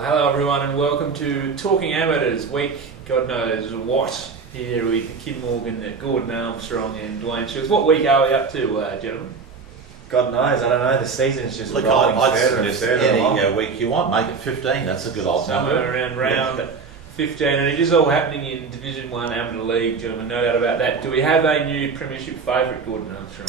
Well, hello everyone and welcome to Talking Amateurs, week God knows what, here with Kim Morgan, Gordon Armstrong and Duane Schultz. What week are we up to, gentlemen? God knows, I don't know, the season's just Look, rolling I'd further and suggest further any along. week you want, make it 15, that's a good old number. Somewhere around round 15, and it is all happening in Division 1 Amateur League, gentlemen, no doubt about that. Do we have a new premiership favourite, Gordon Armstrong?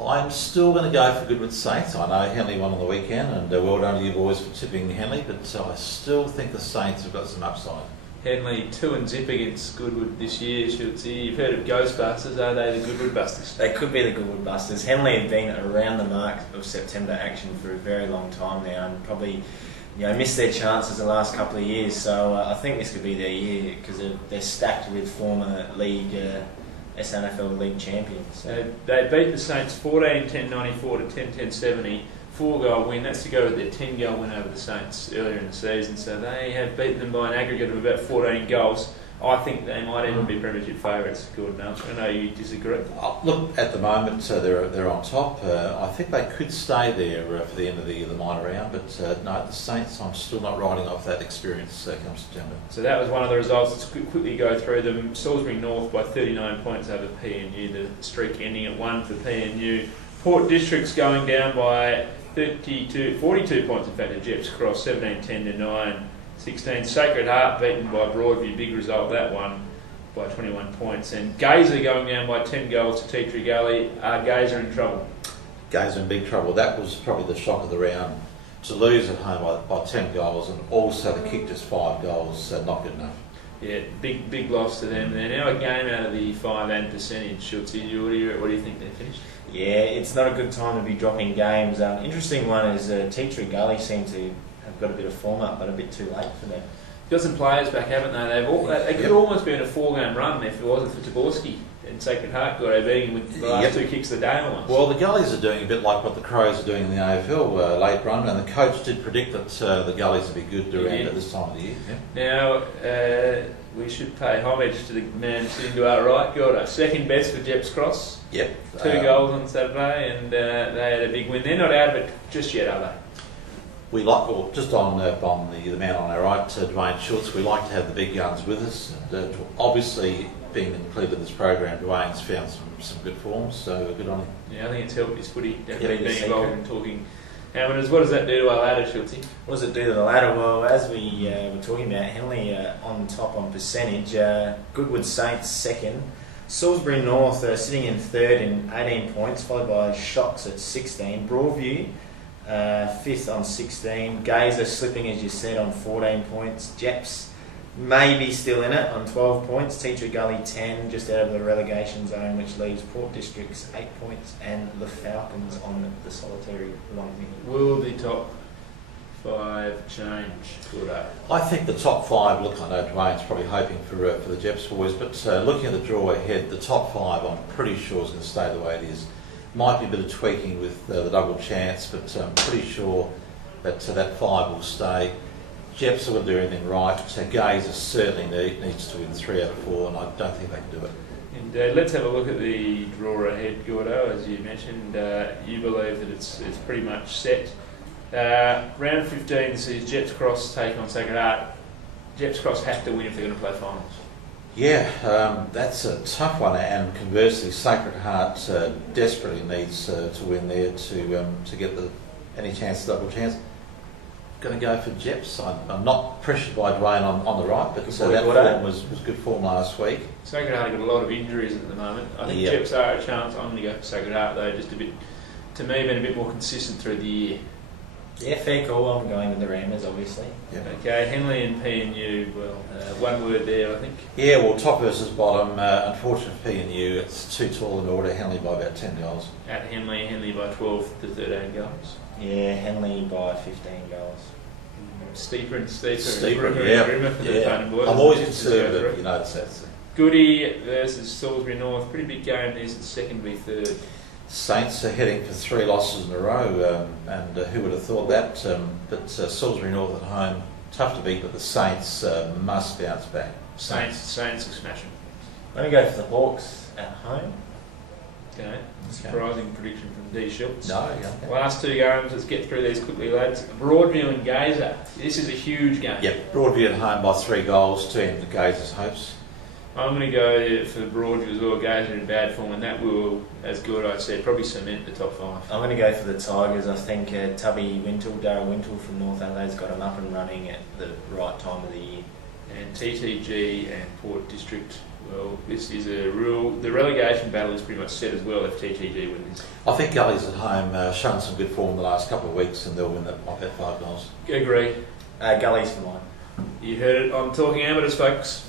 I'm still going to go for Goodwood Saints. I know Henley won on the weekend, and well done to you boys for tipping Henley, but I still think the Saints have got some upside. Henley 2-0 against Goodwood this year, Schultz. You've heard of Ghostbusters, are they the Goodwood Busters? They could be the Goodwood Busters. Henley have been around the mark of September action for a very long time now, and probably missed their chances the last couple of years. So I think this could be their year because they're stacked with former league SNFL league champions. They beat the Saints 14-10-94 to 10-10-70, 4-goal win. That's to go with their 10-goal win over the Saints earlier in the season. So they have beaten them by an aggregate of about 14 goals. I think they might even be premiership favourites, Gordon Armstrong. I know you disagree. Look, at the moment they're on top. I think they could stay there for the end of the minor round, but no, the Saints, I'm still not riding off that experience come September. So that was one of the results. Let's quickly go through them. Salisbury North by 39 points over PNU, the streak ending at 1 for PNU. Port District's going down by 42 points in fact at Jepps Cross, 17-10 to 9-16. Sacred Heart beaten by Broadview, big result that one by 21 points. And Gazer going down by 10 goals to Tea Tree Gully. Gazer in trouble. Gazer in big trouble. That was probably the shock of the round. To lose at home by 10 goals and also to kick just 5 goals, not good enough. Yeah, big loss to them. They're now a game out of the 5 and percentage. Schultz, what do you think they're finished? Yeah, it's not a good time to be dropping games. Interesting one is Tea Tree Gully seem to have got a bit of form up, but a bit too late for them. Got some players back, haven't they? They could almost be in a 4-game run if it wasn't for Taborski and Sacred Heart got beating with the last 2 kicks of the day almost. Well, the Gullies are doing a bit like what the Crows are doing in the AFL late run, and the coach did predict that the Gullies would be good around at this time of the year. Yeah. Now, we should pay homage to the man sitting to our right, Gordo. Second best for Jepps Cross. Yep. 2 goals on Saturday, and they had a big win. They're not out of it just yet, are they? We like, well, just on the man on our right, Duane Schultz, we like to have the big guns with us. And, obviously, being included in this program, Duane's found some good forms, so good on him. Yeah, I think it's helped his footy, definitely being involved in talking amateurs. What does that do to our ladder, Schultz? What does it do to the ladder? Well, as we were talking about, Henley on top on percentage, Goodwood Saints second, Salisbury North sitting in third in 18 points, followed by Shocks at 16, Broadview fifth on 16, Gazer slipping as you said on 14 points, Jepps maybe still in it on 12 points, Tea Tree Gully 10, just out of the relegation zone, which leaves Port Districts 8 points, and the Falcons on the solitary 1 win. Will the top 5 change? I think the top 5, look, I know Duane's probably hoping for the Jepps boys, but looking at the draw ahead, the top 5 I'm pretty sure is going to stay the way it is. Might be a bit of tweaking with the double chance, but I'm pretty sure that that 5 will stay. Jepps will do anything right, so Gazer certainly needs to win 3 out of 4, and I don't think they can do it. And let's have a look at the draw ahead, Gordo. As you mentioned, you believe that it's pretty much set. Round 15 sees Jepps Cross take on Sacred Heart. Jepps Cross have to win if they're going to play finals. Yeah, that's a tough one, and conversely, Sacred Heart desperately needs to win there to get any chance, double chance. Going to go for Jepps. I'm not pressured by Duane on the right, but that form was good form last week. Sacred Heart have got a lot of injuries at the moment. I think Jepps are a chance. I'm going to go for Sacred Heart though, just a bit, to me, been a bit more consistent through the year. Yeah, fair call. I'm going with the Rammers, obviously. Yep. Okay, Henley and PNU, well, one word there, I think. Yeah, well, top versus bottom. Unfortunately for PNU, it's too tall in order. Henley by about 10 goals. At Henley by 12 to 13 goals. Yeah, Henley by 15 goals. Steeper and steeper. Steeper, I'm always conservative, you know, that's Goody versus Salisbury North. Pretty big game. There's the second v third. Saints are heading for 3 losses in a row, and who would have thought that? But Salisbury North at home, tough to beat, but the Saints must bounce back. Saints will smash them. I'm going to go for the Hawks at home. Okay. Surprising prediction from D. Schultz. No, yeah. Last two games, let's get through these quickly, lads. Broadview and Gazer. This is a huge game. Yep, Broadview at home by 3 goals to end the Gazers' hopes. I'm going to go for Broadview as well. Gazer in bad form, and that will, as good I said, probably cement the top 5. I'm going to go for the Tigers. I think Tubby Darryl Wintle from North Adelaide's got them up and running at the right time of the year. And TTG and Port District, well, this is a real... The relegation battle is pretty much set as well if TTG wins. I think Gully's at home shown some good form the last couple of weeks, and they'll win that by about 5 goals. Agree. Gullies for mine. You heard it on Talking Amateurs, folks.